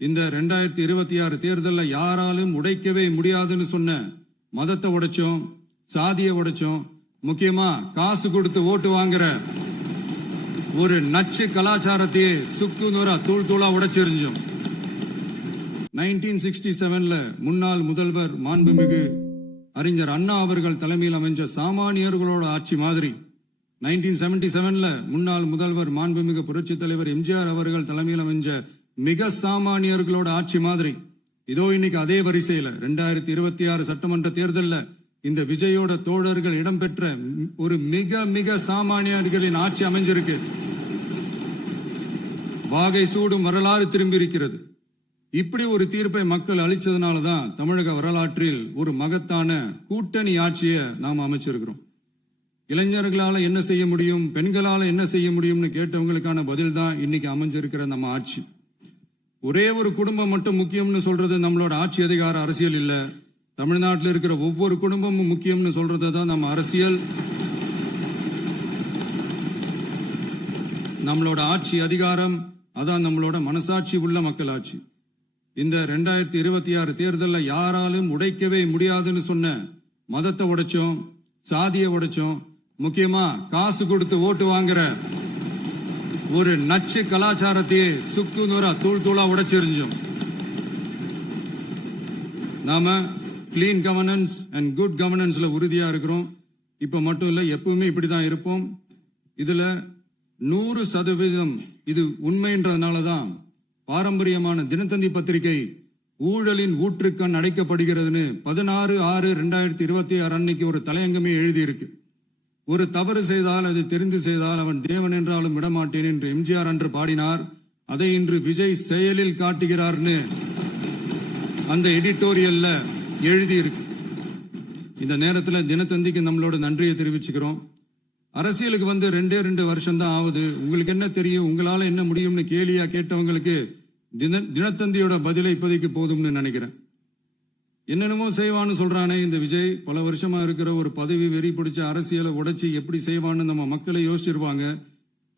இந்த 2026 தேர்தலில் யாராலும் உடைக்கவே முடியாதுன்னு சொன்ன மதத்தை உடைச்சோம், சாதியை உடைச்சோம். முக்கியமா காசு கொடுத்து ஓட்டு வாங்குற ஒரு நச்சு கலாச்சாரத்தையே சுக்கு நூறா தூள் தூளா உடைச்செறிஞ்சோம். 1967 முன்னாள் முதல்வர் மாண்புமிகு அறிஞர் அண்ணா அவர்கள் தலைமையில் அமைஞ்ச சாமானியர்களோட ஆட்சி மாதிரி 1977 முன்னாள் முதல்வர் மாண்புமிகு புரட்சி தலைவர் எம்ஜிஆர் அவர்கள் தலைமையில் அமைஞ்ச மிக சாமானியர்களோட ஆட்சி மாதிரி இதோ இன்னைக்கு அதே வரிசையில 2026 சட்டமன்ற தேர்தலில் இந்த விஜயோட தோழர்கள் இடம்பெற்ற ஒரு மிக மிக சாமானியர்களின் ஆட்சி அமைஞ்சிருக்கு. வாகை சூடும் வரலாறு திரும்பி இருக்கிறது. இப்படி ஒரு தீர்ப்பை மக்கள் அளிச்சதுனாலதான் தமிழக வரலாற்றில் ஒரு மகத்தான கூட்டணி ஆட்சியை நாம் அமைச்சிருக்கிறோம். இளைஞர்களால என்ன செய்ய முடியும், பெண்களால என்ன செய்ய முடியும்னு கேட்டவங்களுக்கான பதில் தான் இன்னைக்கு அமைஞ்சிருக்கிற நம்ம ஆட்சி. ஒரே ஒரு குடும்பம் மட்டும் முக்கியம்னு சொல்றது நம்மளோட ஆட்சி அதிகார அரசியல் இல்ல. தமிழ்நாட்டில் இருக்கிற ஒவ்வொரு குடும்பமும் முக்கியம்னு சொல்றது தான் நம்ம அரசியல். நம்மளோட ஆட்சி அதிகாரம் அதான் நம்மளோட மனசாட்சி உள்ள மக்கள் ஆட்சி. இந்த 2026 தேர்தலில் யாராலும் உடைக்கவே முடியாதுன்னு சொன்ன மதத்தை உடைச்சோம், சாதியை உடைச்சோம். முக்கியமா காசு கொடுத்து ஓட்டு வாங்குற ஒரு நச்சு கலாச்சாரத்தையே சுக்கு நூறா தூள் தூளா உடைச்செறிஞ்சோம். நாம கிளீன் கவர்னன்ஸ் அண்ட் குட் கவர்னன்ஸ்ல உறுதியா இருக்கிறோம். இப்ப மட்டும் இல்ல, எப்பவுமே இப்படிதான் இருப்போம். இதுல 100% இது உண்மைன்றதுனாலதான் பாரம்பரியமான தினத்தந்தி பத்திரிகை ஊழலின் ஊற்றுக்கண் அடைக்கப்படுகிறதுன்னு 16/6/2026 அன்னைக்கு ஒரு தலையங்கமே எழுதியிருக்கு. ஒரு தவறு செய்தால் அது தெரிந்து செய்தால் அவன் தேவன் என்றாலும் விடமாட்டேன் என்று எம்ஜிஆர் அன்று பாடினார். அதை இன்று விஜய் செயலில் காட்டுகிறார்னு அந்த எடிட்டோரியல்ல எழுதியிருக்கு. இந்த நேரத்தில் தினத்தந்திக்கு நம்மளோட நன்றியை தெரிவிச்சுக்கிறோம். அரசியலுக்கு வந்து 2 வருஷம் தான் ஆகுது. உங்களுக்கு என்ன தெரியும், உங்களால என்ன முடியும்னு கேலியா கேட்டவங்களுக்கு தினத்தந்தியோட பதிலை இப்போதைக்கு போதும்னு நினைக்கிறேன். என்னென்னமோ செய்வான்னு சொல்றானே இந்த விஜய், பல வருஷமா இருக்கிற ஒரு பதவி வெறி பிடிச்ச அரசியலை உடைச்சி எப்படி செய்வான்னு நம்ம மக்களை யோசிச்சிருப்பாங்க.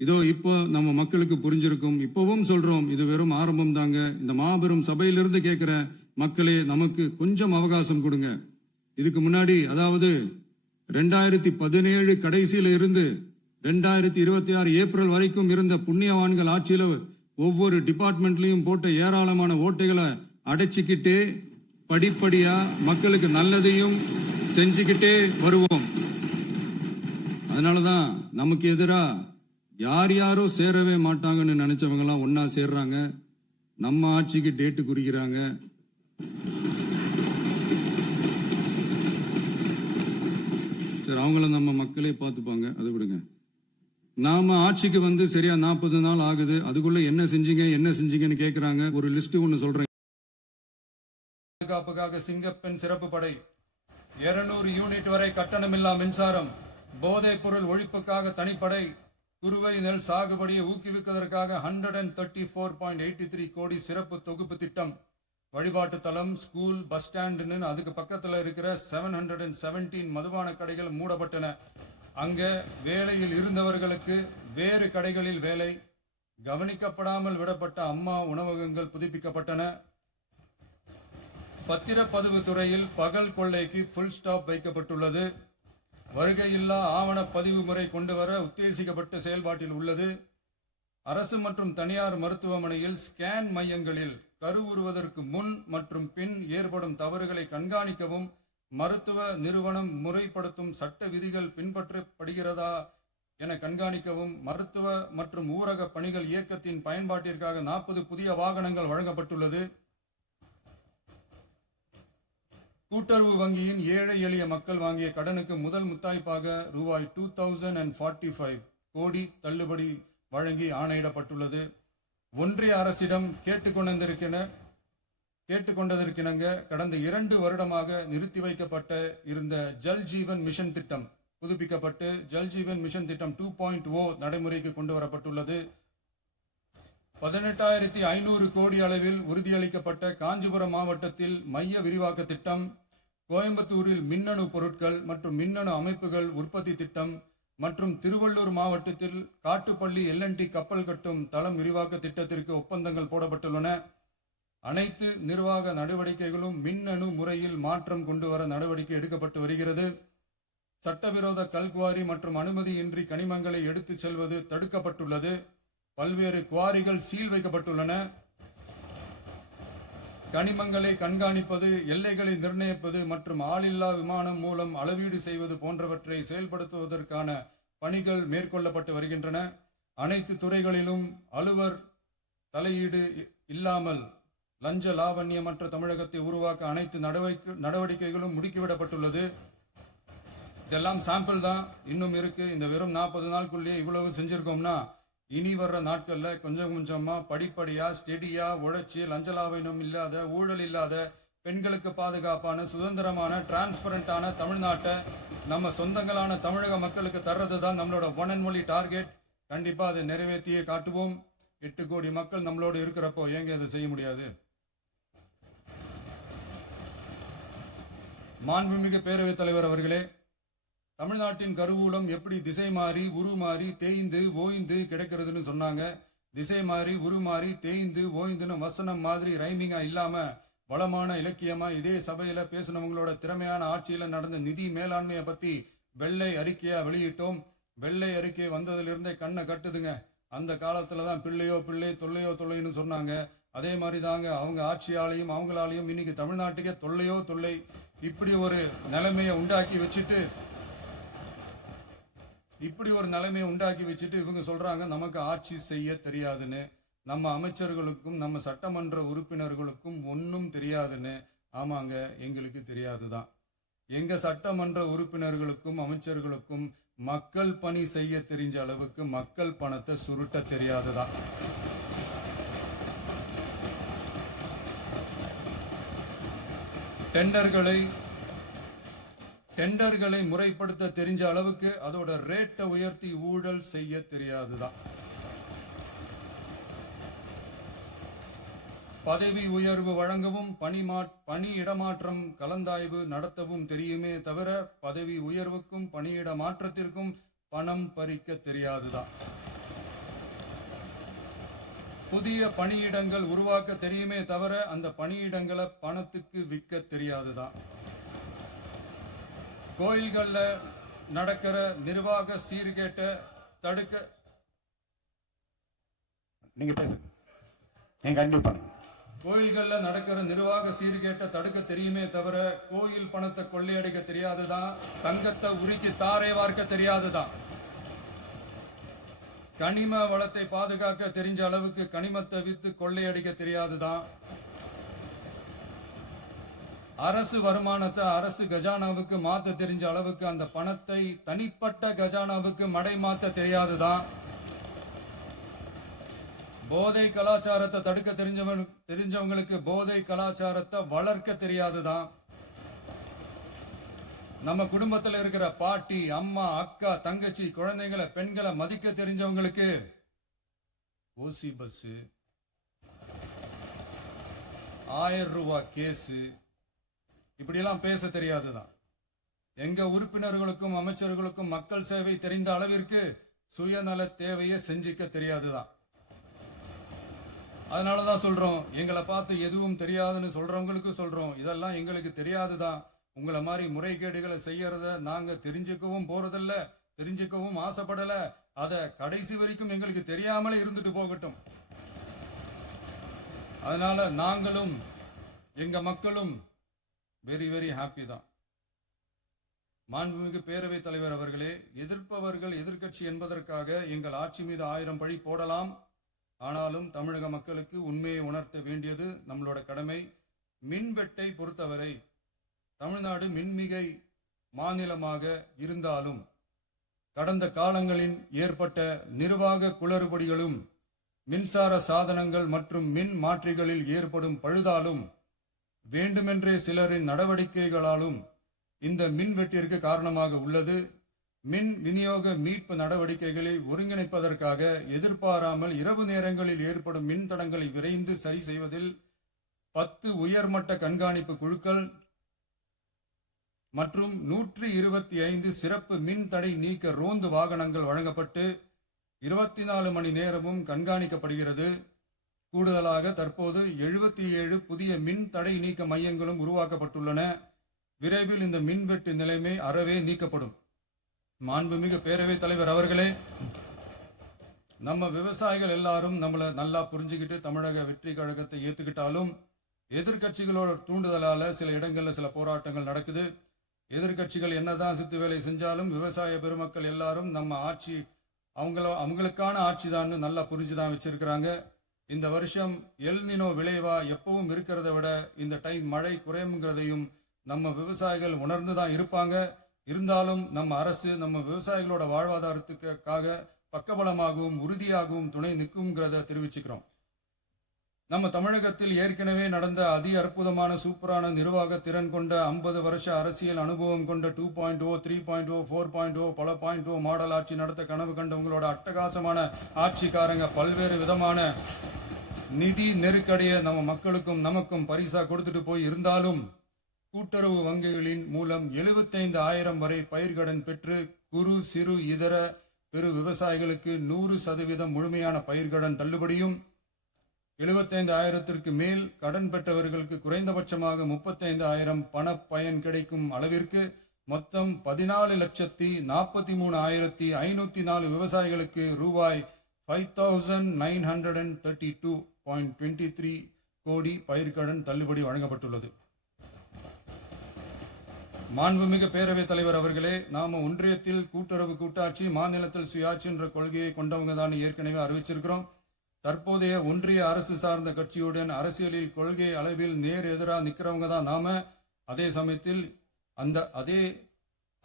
இதோ இப்போ நம்ம மக்களுக்கு புரிஞ்சிருக்கும். இப்பவும் சொல்றோம், இது வெறும் ஆரம்பம் தாங்க. இந்த மாபெரும் சபையிலிருந்து கேட்கிற மக்களே, நமக்கு கொஞ்சம் அவகாசம் கொடுங்க. இதுக்கு முன்னாடி, அதாவது 2017 கடைசியில இருந்து 2026 ஏப்ரல் வரைக்கும் இருந்த புண்ணியவான்கள் ஆட்சியில ஒவ்வொரு டிபார்ட்மெண்ட்லயும் போட்ட ஏராளமான ஓட்டைகளை அடைச்சிக்கிட்டே படிப்படியா மக்களுக்கு நல்லதையும் செஞ்சுக்கிட்டே வருவோம். அதனாலதான் நமக்கு எதிரா யார் யாரோ சேரவே மாட்டாங்கன்னு நினைச்சவங்க எல்லாம் ஒன்னா சேர்றாங்க. நம்ம ஆட்சிக்கு டேட்டு குறிக்கிறாங்க. சரி, அவங்கள நம்ம மக்களே பார்த்துப்பாங்க, அதை விடுங்க. நாம ஆட்சிக்கு வந்து சரியா 40 நாள் ஆகுது. அதுக்குள்ள என்ன செஞ்சீங்கன்னு கேக்குறாங்க. ஒரு லிஸ்ட் ஒன்னு சொல்றேன். பாதுகாப்புக்காக சிங்கப்பெண் சிறப்பு படை, 200 யூனிட் வரை கட்டணமில்லா மின்சாரம், போதைப் பொருள் ஒழிப்புக்காக தனிப்படை, குறுவை நெல் சாகுபடியை ஊக்குவிப்பதற்காக 134.83 கோடி சிறப்பு தொகுப்பு திட்டம், வழிபாட்டு தலம், ஸ்கூல், பஸ் ஸ்டாண்டுன்னு அதுக்கு பக்கத்துல இருக்கிற 717 மதுபான கடைகள் மூடப்பட்டன. அங்க வேலையில் இருந்தவர்களுக்கு வேறு கடைகளில் வேலை, கவனிக்கப்படாமல் விடப்பட்ட அம்மா உணவகங்கள் புதுப்பிக்கப்பட்டன. பத்திரப்பதிவு துறையில் பகல் கொள்ளைக்கு ஃபுல் ஸ்டாப் வைக்கப்பட்டுள்ளது. வருகையில்லா ஆவண பதிவு முறை கொண்டு வர உத்தேசிக்கப்பட்ட செயல்பாட்டில் உள்ளது. அரசு மற்றும் தனியார் மருத்துவமனையில் ஸ்கேன் மையங்களில் கருவுறுவதற்கு முன் மற்றும் பின் ஏற்படும் தவறுகளை கண்காணிக்கவும், மருத்துவ நிறுவனம் முறைப்படுத்தும் சட்ட விதிகள் பின்பற்றப்படுகிறதா என கண்காணிக்கவும், மருத்துவ மற்றும் ஊரக பணிகள் இயக்கத்தின் பயன்பாட்டிற்காக 40 புதிய வாகனங்கள் வழங்கப்பட்டுள்ளது. கூட்டுறவு வங்கியின் ஏழை எளிய மக்கள் வாங்கிய கடனுக்கு முதல் முத்தாய்ப்பாக ரூபாய் 2045 கோடி தள்ளுபடி வழங்கி ஆணையிடப்பட்டுள்ளது. ஒன்றிய அரசிடம் கேட்டுக்கொண்டதற்கிணங்க கடந்த 2 வருடமாக நிறுத்தி வைக்கப்பட்ட இருந்த ஜல் ஜீவன் மிஷன் திட்டம் புதுப்பிக்கப்பட்டு ஜல் ஜீவன் மிஷன் திட்டம் 2.0 நடைமுறைக்கு கொண்டு வரப்பட்டுள்ளது. 18,500 கோடி அளவில் உறுதியளிக்கப்பட்ட காஞ்சிபுரம் மாவட்டத்தில் மைய விரிவாக்க திட்டம், கோயம்புத்தூரில் மின்னணு பொருட்கள் மற்றும் மின்னணு அமைப்புகள் உற்பத்தி திட்டம் மற்றும் திருவள்ளூர் மாவட்டத்தில் காட்டுப்பள்ளி LNT கப்பல் கட்டும் தளம் விரிவாக்க திட்டத்திற்கு ஒப்பந்தங்கள் போடப்பட்டுள்ளன. அனைத்து நிர்வாக நடவடிக்கைகளும் மின்னணு முறையில் மாற்றம் கொண்டு வர நடவடிக்கை எடுக்கப்பட்டு வருகிறது. சட்டவிரோத கல்குவாரி மற்றும் அனுமதியின்றி கனிமங்களை எடுத்துச் செல்வது தடுக்கப்பட்டுள்ளது. பல்வேறு குவாரிகள் சீல் வைக்கப்பட்டுள்ளன. கனிமங்களை கண்காணிப்பது, எல்லைகளை நிர்ணயிப்பது மற்றும் ஆளில்லா விமானம் மூலம் அளவீடு செய்வது போன்றவற்றை செயல்படுத்துவதற்கான பணிகள் மேற்கொள்ளப்பட்டு வருகின்றன. அனைத்து துறைகளிலும் அலுவலர் தலையீடு இல்லாமல் லஞ்ச லாவண்யமற்ற தமிழகத்தை உருவாக்க அனைத்து நடவடிக்கைகளும் முடுக்கிவிடப்பட்டுள்ளது. இதெல்லாம் சாம்பிள் தான், இன்னும் இருக்கு. இந்த வெறும் 40 நாளுக்குள்ளேயே இவ்வளவு செஞ்சிருக்கோம்னா இனி வர்ற நாட்கள்ல கொஞ்சம் கொஞ்சமா படிப்படியா ஸ்டெடியா உழைச்சி லஞ்ச லாவண்யம் இல்லாத, ஊழல் இல்லாத, பெண்களுக்கு பாதுகாப்பான, சுதந்திரமான, டிரான்ஸ்பரண்டான தமிழ்நாட்டை நம்ம சொந்தங்களான தமிழக மக்களுக்கு தர்றது தான் நம்மளோட ஒன் அண்ட் ஒன்லி டார்கெட். கண்டிப்பா அதை நிறைவேற்றியே காட்டுவோம். 8 கோடி மக்கள் நம்மளோடு இருக்கிறப்போ ஏங்க அதை செய்ய முடியாது? மாண்புமிகு பேரவைத் தலைவர் அவர்களே, தமிழ்நாட்டின் கருவூலம் எப்படி திசை மாறி உருமாறி தேய்ந்து ஓய்ந்து கிடக்கிறதுன்னு சொன்னாங்க. திசை மாறி உருமாறி தேய்ந்து ஓய்ந்துன்னு வசனம் மாதிரி ரைமிங்கா இல்லாம வளமான இலக்கியமா இதே சபையில பேசினவங்களோட திறமையான ஆட்சியில நடந்த நிதி மேலாண்மையை பத்தி வெள்ளை அறிக்கையா வெளியிட்டோம். வெள்ளை அறிக்கை வந்ததிலிருந்தே கண்ணை கட்டுதுங்க. அந்த காலத்துலதான் பிள்ளையோ பிள்ளை, தொல்லையோ தொல்லைன்னு சொன்னாங்க. அதே மாதிரி தாங்க அவங்க ஆட்சியாலையும் அவங்களாலையும் இன்னைக்கு தமிழ்நாட்டுக்கே தொல்லையோ தொல்லை. இப்படி ஒரு நிலைமையை உண்டாக்கி வச்சுட்டு இவங்க சொல்றாங்க நமக்கு ஆட்சி செய்ய தெரியாதுன்னு. நம்ம அமைச்சர்களுக்கும் நம்ம சட்டமன்ற உறுப்பினர்களுக்கும் ஒன்னும் தெரியாதுன்னு. ஆமாங்க, எங்களுக்கு தெரியாதுதான். எங்க சட்டமன்ற உறுப்பினர்களுக்கும் அமைச்சர்களுக்கும் மக்கள் பணி செய்ய தெரிஞ்ச அளவுக்கு மக்கள் பணத்தை சுருட்ட தெரியாதுதான். டெண்டர்களை முறைப்படுத்த தெரிஞ்ச அளவுக்கு அதோட ரேட்டை உயர்த்தி ஊழல் செய்ய தெரியாதுதான். பதவி உயர்வு வழங்கவும் பணி இடமாற்றம் கலந்தாய்வு நடத்தவும் தெரியுமே தவிர பதவி உயர்வுக்கும் பணியிட மாற்றத்திற்கும் பணம் பறிக்க தெரியாதுதான். புதிய பணியிடங்கள் உருவாக்க தெரியுமே தவிர அந்த பணியிடங்களை பணத்துக்கு விற்க தெரியாதுதான். கோயில்கள்ல நடக்கிற நிர்வாக சீர்கேட்ட தடுக்க நீங்க கண்டிப்பா கோயில்கள்ல நடக்கிற நிர்வாக சீர்கேட்ட தடுக்க தெரியுமே தவிர கோயில் பணத்தை கொள்ளையடிக்க தெரியாதுதான். தங்கத்தை உருக்கி தாரை வார்க்க தெரியாதுதான். கனிம வளத்தை பாதுகாக்க தெரிஞ்ச அளவுக்கு கனிமத்தை வித்து கொள்ளையடிக்க தெரியாதுதான். அரசு வருமானத்தை அரசு கஜானாவுக்கு மாத்த தெரிஞ்ச அளவுக்கு அந்த பணத்தை தனிப்பட்ட கஜானாவுக்கு மடை மாத்த தெரியாதுதான். போதை கலாச்சாரத்தை தடுக்க தெரிஞ்சவங்களுக்கு போதை கலாச்சாரத்தை வளர்க்க தெரியாதுதான். நம்ம குடும்பத்தில் இருக்கிற பாட்டி, அம்மா, அக்கா, தங்கச்சி, குழந்தைகளை, பெண்களை மதிக்க தெரிஞ்சவங்களுக்கு ஓசி பஸ், 1000 ரூபாய் கேஸ், இப்படியெல்லாம் பேச தெரியாதுதான். எங்க உறுப்பினர்களுக்கும் அமைச்சர்களுக்கும் மக்கள் சேவை தெரிந்த அளவிற்கு சுயநல தேவையை செஞ்சிக்க தெரியாதுதான். அதனாலதான் சொல்றோம், எங்களை பார்த்து எதுவும் தெரியாதுன்னு சொல்றவங்களுக்கு சொல்றோம், இதெல்லாம் எங்களுக்கு தெரியாதுதான். உங்களை மாதிரி முறைகேடுகளை செய்யறத நாங்க தெரிஞ்சுக்கவும் போறதில்ல, தெரிஞ்சுக்கவும் ஆசைப்படல. அத கடைசி வரைக்கும் எங்களுக்கு தெரியாமலே இருந்துட்டு போகட்டும். அதனால நாங்களும் எங்க மக்களும் வெரி வெரி ஹாப்பி தான். மாண்புமிகு பேரவைத் தலைவர் அவர்களே, எதிர்ப்பவர்கள் எதிர்க்கட்சி என்பதற்காக எங்கள் ஆட்சி மீது 1000 பழி போடலாம். ஆனாலும் தமிழக மக்களுக்கு உண்மையை உணர்த்த வேண்டியது நம்மளோட கடமை. மின்வெட்டை பொறுத்தவரை தமிழ்நாடு மின்மிகை மாநிலமாக இருந்தாலும் கடந்த காலங்களில் ஏற்பட்ட நிர்வாக குளறுபடிகளும் மின்சார சாதனங்கள் மற்றும் மின் மாற்றிகளில் ஏற்படும் பழுதாலும் வேண்டுமென்றே சிலரின் நடவடிக்கைகளாலும் இந்த மின்வெட்டிற்கு காரணமாக உள்ளது. மின் விநியோக மீட்பு நடவடிக்கைகளை ஒருங்கிணைப்பதற்காக எதிர்பாராமல் இரவு நேரங்களில் ஏற்படும் மின் தடங்களை விரைந்து சரி செய்வதில் 10 உயர்மட்ட கண்காணிப்பு குழுக்கள் மற்றும் 125 சிறப்பு மின் தடை நீக்க ரோந்து வாகனங்கள் வழங்கப்பட்டு 24 மணி நேரமும் கண்காணிக்கப்படுகிறது. கூடுதலாக தற்போது 77 புதிய மின் தடை நீக்க மையங்களும் உருவாக்கப்பட்டுள்ளன. விரைவில் இந்த மின்வெட்டு நிலைமை அறவே நீக்கப்படும். மாண்புமிகு பேரவைத் தலைவர் அவர்களே, நம்ம விவசாயிகள் எல்லாரும் நம்மள நல்லா புரிஞ்சுக்கிட்டு தமிழக வெற்றி கழகத்தை ஏத்துக்கிட்டாலும் எதிர்கட்சிகளோட தூண்டுதலால சில இடங்கள்ல சில போராட்டங்கள் நடக்குது. எதிர்கட்சிகள் என்னதான் சித்து வேலை செஞ்சாலும் விவசாய பெருமக்கள் எல்லாரும் நம்ம ஆட்சி அவங்களுக்கான ஆட்சி தான் நல்லா புரிஞ்சுதான் வச்சிருக்கிறாங்க. இந்த வருஷம் எல்னினோ விளைவா எப்பவும் இருக்கிறத விட இந்த டைம் மழை குறையுங்கிறதையும் நம்ம விவசாயிகள் உணர்ந்துதான் இருப்பாங்க. இருந்தாலும் நம்ம அரசு நம்ம விவசாயிகளோட வாழ்வாதாரத்துக்காக பக்கபலமாகவும் உறுதியாகவும் துணை நிற்கும்ங்கிறத தெரிவிச்சுக்கிறோம். நம்ம தமிழகத்தில் ஏற்கனவே நடந்த அதி அற்புதமான சூப்பரான நிர்வாக திறன் கொண்ட 50 வருஷ அரசியல் அனுபவம் கொண்ட 2.0, 3.0, 4.0 பல 0.0 மாடல் ஆட்சி நடத்த கனவு கண்டவங்களோட அட்டகாசமான ஆட்சிக்காரங்க பல்வேறு விதமான நிதி நெருக்கடியை நம்ம மக்களுக்கும் நமக்கும் பரிசா கொடுத்துட்டு போய் இருந்தாலும் கூட்டுறவு வங்கிகளின் மூலம் 75,000 வரை பயிர்கடன் பெற்று குறு சிறு இதர பெரு விவசாயிகளுக்கு 100% முழுமையான பயிர்கடன் தள்ளுபடியும் 75,000க்கு மேல் கடன் பெற்றவர்களுக்கு குறைந்தபட்சமாக 35,000 பண பயன் கிடைக்கும் அளவிற்கு மொத்தம் 14,43,504 விவசாயிகளுக்கு ரூபாய் 5,932.23 கோடி பயிர்கடன் தள்ளுபடி வழங்கப்பட்டுள்ளது. மாண்புமிகு பேரவைத் தலைவர் அவர்களே, நாம ஒன்றியத்தில் கூட்டுறவு கூட்டாட்சி, மாநிலத்தில் சுயாட்சி என்ற கொள்கையை கொண்டவங்க தான் ஏற்கனவே அறிவிச்சிருக்கிறோம். தற்போதைய ஒன்றிய அரசு சார்ந்த கட்சியுடன் அரசியலில் கொள்கை அளவில் நேர் எதிராக நிக்கிறவங்க தான் நாம.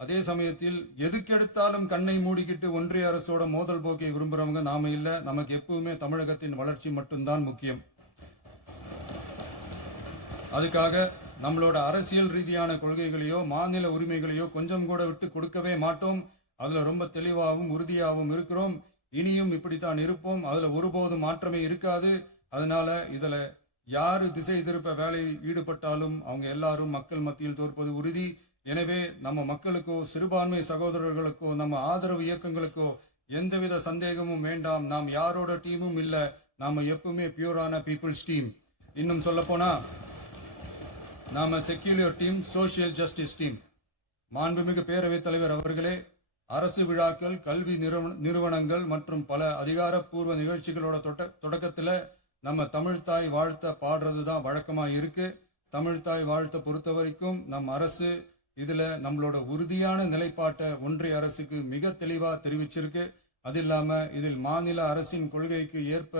அதே சமயத்தில் எதுக்கெடுத்தாலும் கண்ணை மூடிக்கிட்டு ஒன்றிய அரசோட மோதல் போக்கை விரும்புறவங்க நாம இல்ல. நமக்கு எப்பவுமே தமிழகத்தின் வளர்ச்சி மட்டும்தான் முக்கியம். அதுக்காக நம்மளோட அரசியல் ரீதியான கொள்கைகளையோ மாநில உரிமைகளையோ கொஞ்சம் கூட விட்டு கொடுக்கவே மாட்டோம். அதுல ரொம்ப தெளிவாகவும் உறுதியாகவும் இருக்கிறோம். இனியும் இப்படித்தான் இருப்போம். அதுல ஒருபோதும் மாற்றமே இருக்காது. அதனால இதுல யாரு திசை திருப்ப வேலையில் ஈடுபட்டாலும் அவங்க எல்லாரும் மக்கள் மத்தியில் தோற்பது உறுதி. எனவே நம்ம மக்களுக்கோ சிறுபான்மை சகோதரர்களுக்கோ நம்ம ஆதரவு இயக்கங்களுக்கோ எந்தவித சந்தேகமும் வேண்டாம். நாம் யாரோட டீமும் இல்ல. நாம எப்பவுமே பியூரான பீப்புள்ஸ் டீம். இன்னும் சொல்ல போனா நாம secular team, social justice team. மாண்புமிகு பேரவைத் தலைவர் அவர்களே, அரசு விழாக்கள், கல்வி நிறுவனங்கள் மற்றும் பல அதிகாரப்பூர்வ நிகழ்ச்சிகளோட தொடக்கத்துல நம்ம தமிழ்தாய் வாழ்த்த பாடுறதுதான் வழக்கமா இருக்கு. தமிழ்தாய் வாழ்த்த பொறுத்த வரைக்கும் நம் அரசு இதுல நம்மளோட உறுதியான நிலைப்பாட்டை ஒன்றிய அரசுக்கு மிக தெளிவா தெரிவிச்சிருக்கு. அது இல்லாம இதில் மாநில அரசின் கொள்கைக்கு ஏற்ப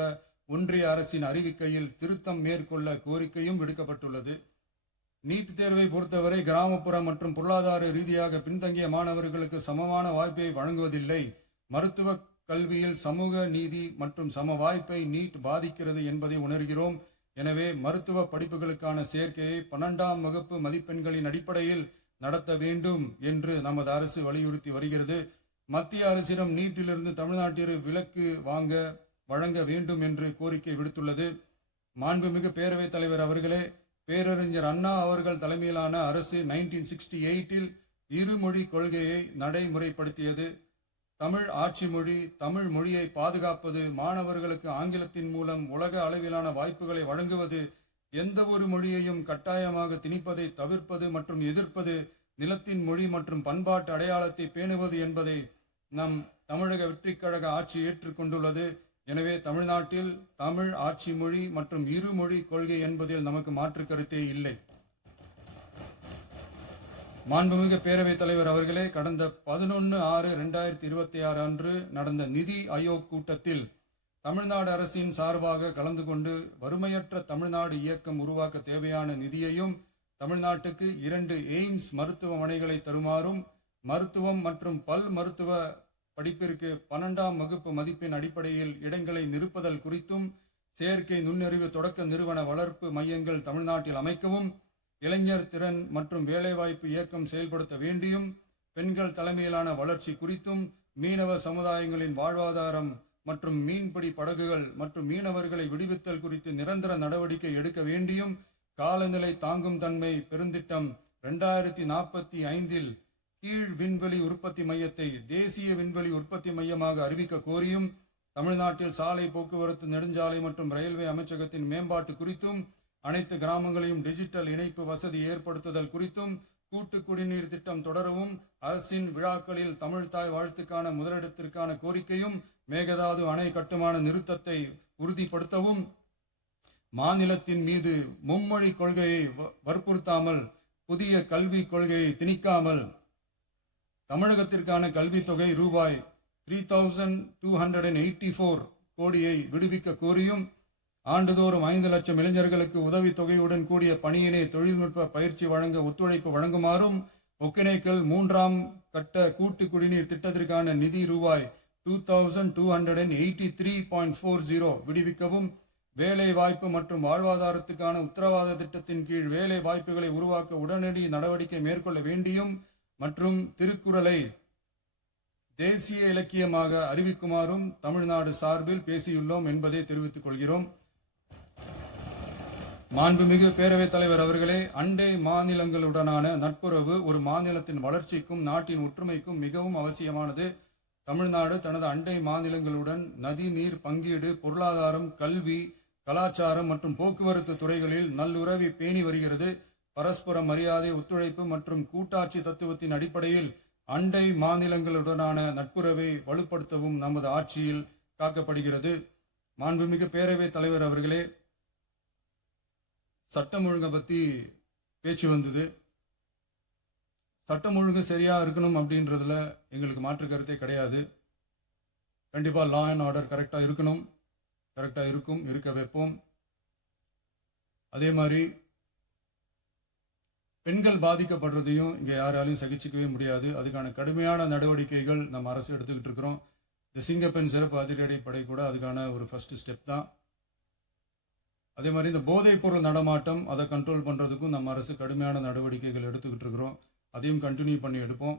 ஒன்றிய அரசின் அறிவிக்கையில் திருத்தம் மேற்கொள்ள கோரிக்கையும் விடுக்கப்பட்டுள்ளது. நீட் தேர்வை பொறுத்தவரை கிராமப்புற மற்றும் பொருளாதார ரீதியாக பின்தங்கிய மாணவர்களுக்கு சமமான வாய்ப்பை வழங்குவதில்லை. மருத்துவ கல்வியில் சமூக நீதி மற்றும் சம வாய்ப்பை நீட் பாதிக்கிறது என்பதை உணர்கிறோம். எனவே மருத்துவ படிப்புகளுக்கான சேர்க்கையை 12ஆம் வகுப்பு மதிப்பெண்களின் அடிப்படையில் நடத்த வேண்டும் என்று நமது அரசு வலியுறுத்தி வருகிறது. மத்திய அரசிடம் நீட்டிலிருந்து தமிழ்நாட்டிற்கு விலக்கு வழங்க வேண்டும் என்று கோரிக்கை விடுத்துள்ளது. மாண்புமிகு பேரவைத் தலைவர் அவர்களே, பேரறிஞர் அண்ணா அவர்கள் தலைமையிலான அரசு 1968இல் இருமொழி கொள்கையை நடைமுறைப்படுத்தியது. தமிழ் ஆட்சி மொழி, தமிழ் மொழியை பாதுகாப்பது, மாணவர்களுக்கு ஆங்கிலத்தின் மூலம் உலக அளவிலான வாய்ப்புகளை வழங்குவது, எந்த ஒரு மொழியையும் கட்டாயமாக திணிப்பதை தவிர்ப்பது மற்றும் எதிர்ப்பது, நிலத்தின் மொழி மற்றும் பண்பாட்டு அடையாளத்தை பேணுவது என்பதை நம் தமிழக வெற்றிக் கழக ஆட்சி ஏற்றுக்கொண்டுள்ளது. எனவே தமிழ்நாட்டில் தமிழ் ஆட்சி மொழி மற்றும் இருமொழி கொள்கை என்பதில் நமக்கு மாற்று கருத்தே இல்லை. மாண்புமிகு பேரவைத் தலைவர் அவர்களே, கடந்த 11/6/2026 அன்று நடந்த நிதி ஆயோக் கூட்டத்தில் தமிழ்நாடு அரசின் சார்பாக கலந்து கொண்டு வறுமையற்ற தமிழ்நாடு இயக்கம் உருவாக்க தேவையான நிதியையும், தமிழ்நாட்டுக்கு 2 எய்ம்ஸ் மருத்துவமனைகளை தருமாறும், மருத்துவம் மற்றும் பல் மருத்துவ படிப்பிற்கு 12ஆம் வகுப்பு மதிப்பெண் அடிப்படையில் இடங்களை நிரப்புதல் குறித்தும், செயற்கை நுண்ணறிவு தொடக்க நிறுவன வளர்ப்பு மையங்கள் தமிழ்நாட்டில் அமைக்கவும், இளைஞர் திறன் மற்றும் வேலைவாய்ப்பு இயக்கம் செயல்படுத்த வேண்டியும், பெண்கள் தலைமையிலான வளர்ச்சி குறித்தும், மீனவ சமுதாயங்களின் வாழ்வாதாரம் மற்றும் மீன்பிடி படகுகள் மற்றும் மீனவர்களை விடுவித்தல் குறித்து நிரந்தர நடவடிக்கை எடுக்க வேண்டியும், காலநிலை தாங்கும் தன்மை பெருந்திட்டம் 2045இல் கீழ் விண்வெளி உற்பத்தி மையத்தை தேசிய விண்வெளி உற்பத்தி மையமாக அறிவிக்க கோரியும், தமிழ்நாட்டில் சாலை போக்குவரத்து, நெடுஞ்சாலை மற்றும் ரயில்வே அமைச்சகத்தின் மேம்பாட்டு குறித்தும், அனைத்து கிராமங்களையும் டிஜிட்டல் இணைப்பு வசதி ஏற்படுத்துதல் குறித்தும், கூட்டு குடிநீர் திட்டம் தொடரவும், அரசின் விழாக்களில் தமிழ்தாய் வாழ்த்துக்கான முதலிடத்திற்கான கோரிக்கையும், மேகதாது அணை கட்டுமான நிறுத்தத்தை உறுதிப்படுத்தவும், மாநிலத்தின் மீது மும்மொழி கொள்கையை வற்புறுத்தாமல் புதிய கல்விக் கொள்கையை திணிக்காமல் தமிழகத்திற்கான கல்வித் தொகை ரூபாய் 3284 கோடியை விடுவிக்க கோரியும், ஆண்டுதோறும் 5 லட்சம் இளைஞர்களுக்கு உதவித் தொகையுடன் கூடிய பணியினை தொழில்நுட்ப பயிற்சி வழங்க ஒத்துழைப்பு வழங்குமாறும், ஒகேனக்கல் 3ஆம் கட்ட கூட்டு குடிநீர் திட்டத்திற்கான நிதி ரூபாய் 2283.40 விடுவிக்கவும், வேலை வாய்ப்பு மற்றும் வாழ்வாதாரத்துக்கான உத்தரவாத திட்டத்தின் கீழ் வேலை வாய்ப்புகளை உருவாக்க உடனடி நடவடிக்கை மேற்கொள்ள வேண்டியும் மற்றும் திருக்குறளை தேசிய இலக்கியமாக அறிவிக்குமாறும் தமிழ்நாடு சார்பில் பேசியுள்ளோம் என்பதை தெரிவித்துக் கொள்கிறோம். மாண்புமிகு பேரவைத் தலைவர் அவர்களே, அண்டை மாநிலங்களுடனான நட்புறவு ஒரு மாநிலத்தின் வளர்ச்சிக்கும் நாட்டின் ஒற்றுமைக்கும் மிகவும் அவசியமானது. தமிழ்நாடு தனது அண்டை மாநிலங்களுடன் நதி நீர் பங்கீடு, பொருளாதாரம், கல்வி, கலாச்சாரம் மற்றும் போக்குவரத்து துறைகளில் நல்லுறவை பேணி வருகிறது. பரஸ்பர மரியாதை, ஒத்துழைப்பு மற்றும் கூட்டாட்சி தத்துவத்தின் அடிப்படையில் அண்டை மாநிலங்களுடனான நட்புறவை வலுப்படுத்தவும் நமது ஆட்சியில் காக்கப்படுகிறது. மாண்புமிகு பேரவைத் தலைவர் அவர்களே, சட்டம் ஒழுங்கை பத்தி பேச்சு வந்தது. சட்டம் ஒழுங்கு சரியா இருக்கணும் அப்படின்றதுல எங்களுக்கு மாற்று கருத்தே கிடையாது. கண்டிப்பா லா அண்ட் ஆர்டர் கரெக்டா இருக்கணும், கரெக்டா இருக்கும், இருக்க வைப்போம். அதே மாதிரி பெண்கள் பாதிக்கப்படுறதையும் இங்க யாராலையும் சகிச்சுக்கவே முடியாது. அதுக்கான கடுமையான நடவடிக்கைகள் நம்ம அரசு எடுத்துக்கிட்டு இருக்கிறோம். இந்த சிங்கப்பெண் சிறப்பு அதிரடி படை கூட அதுக்கான ஒரு ஃபர்ஸ்ட் ஸ்டெப் தான். அதே மாதிரி இந்த போதைப் பொருள் நடமாட்டம், அதை கண்ட்ரோல் பண்றதுக்கும் நம்ம அரசு கடுமையான நடவடிக்கைகள் எடுத்துக்கிட்டு இருக்கிறோம். அதையும் கண்டினியூ பண்ணி எடுப்போம்.